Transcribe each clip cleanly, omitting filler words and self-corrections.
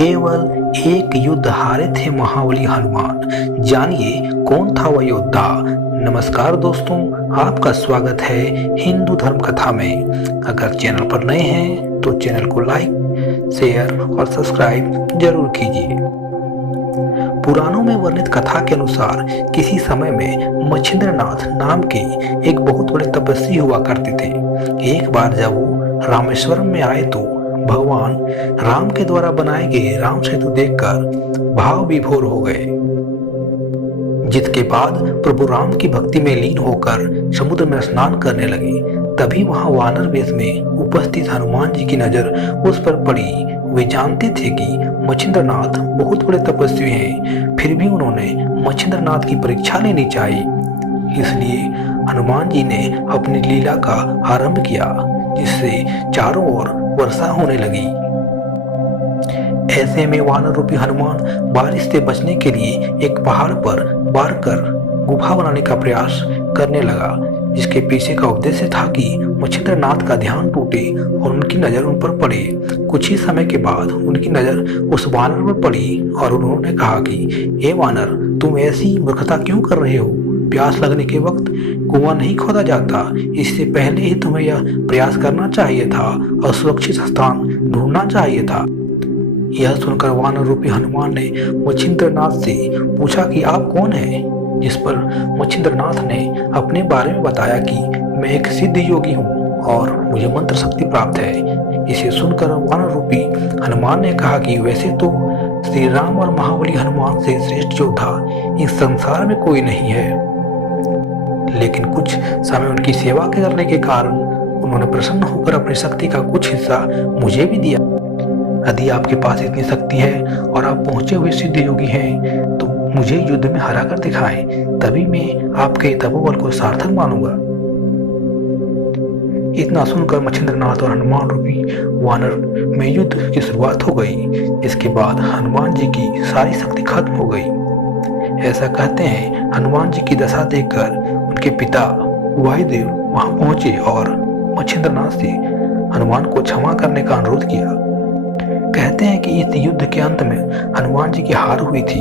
केवल एक युद्ध हारे थे महाबली हनुमान। जानिए कौन था वह योद्धा। नमस्कार दोस्तों, आपका स्वागत है हिंदू धर्म कथा में। अगर चैनल पर नए हैं तो चैनल को लाइक, शेयर और सब्सक्राइब जरूर कीजिए। पुराणों में वर्णित कथा के अनुसार किसी समय में मच्छिंद्रनाथ नाम के एक बहुत बड़े तपस्वी हुआ करते थे। एक बार जब वो रामेश्वरम में आए तो भगवान राम के द्वारा बनाए गए राम सेतु देखकर भाव विभोर हो गए, जिसके बाद प्रभु राम की भक्ति में लीन होकर समुद्र में स्नान करने लगे। तभी वहां वानर वेश में उपस्थित हनुमान जी की नजर उस पर पड़ी। वे जानते थे कि मच्छिंद्रनाथ बहुत बड़े तपस्वी हैं, फिर भी उन्होंने मच्छिंद्रनाथ की परीक्षा लेनी चाहिए। इसलिए हनुमान जी ने अपनी लीला का आरंभ किया, जिससे चारों ओर वर्षा होने लगी। ऐसे में वानर रूपी हनुमान बारिश से बचने के लिए एक पहाड़ पर बार कर गुफा बनाने का प्रयास करने लगा, जिसके पीछे का उद्देश्य था कि मच्छिंद्रनाथ का ध्यान टूटे और उनकी नजर उन पर पड़े। कुछ ही समय के बाद उनकी नजर उस वानर पर पड़ी और उन्होंने कहा कि हे वानर, तुम ऐसी मूर्खता क्यों कर रहे हो? प्यास लगने के वक्त कुआं नहीं खोदा जाता। इससे पहले ही तुम्हें यह प्रयास करना चाहिए था और सुरक्षित स्थान ढूंढना चाहिए था। यह सुनकर वानर रूपी हनुमान ने मच्छिंद्रनाथ से पूछा कि आप कौन हैं? जिस पर मच्छिंद्रनाथ ने अपने बारे में बताया कि मैं एक सिद्ध योगी हूँ और मुझे मंत्र शक्ति प्राप्त है। इसे सुनकर वानर रूपी हनुमान ने कहा कि वैसे तो श्री राम और महाबली हनुमान से श्रेष्ठ योद्धा इस संसार में कोई नहीं है, लेकिन कुछ समय उनकी सेवा करने के कारण उन्होंने प्रसन्न होकर अपनी शक्ति का कुछ हिस्सा मुझे भी दिया। यदि आपके पास इतनी शक्ति है और आप पहुंचे हुए सिद्ध योगी हैं, तो मुझे युद्ध में हरा कर दिखाएं, तभी मैं आपके तपोबल को सार्थक मानूंगा। इतना सुनकर मच्छिंद्रनाथ और हनुमान रूपी वानर में युद्ध की शुरुआत हो गई। इसके बाद हनुमान जी की सारी शक्ति खत्म हो गई। ऐसा कहते हैं, हनुमान जी की दशा देखकर उनके पिता वायुदेव वहां पहुंचे और मच्छिंद्रनाथ से हनुमान को क्षमा करने का अनुरोध किया। कहते हैं कि इस युद्ध के अंत में हनुमान जी की हार हुई थी।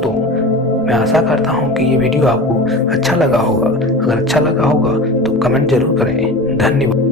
तो मैं आशा करता हूं कि ये वीडियो आपको अच्छा लगा होगा। अगर अच्छा लगा होगा तो कमेंट जरूर करें। धन्यवाद।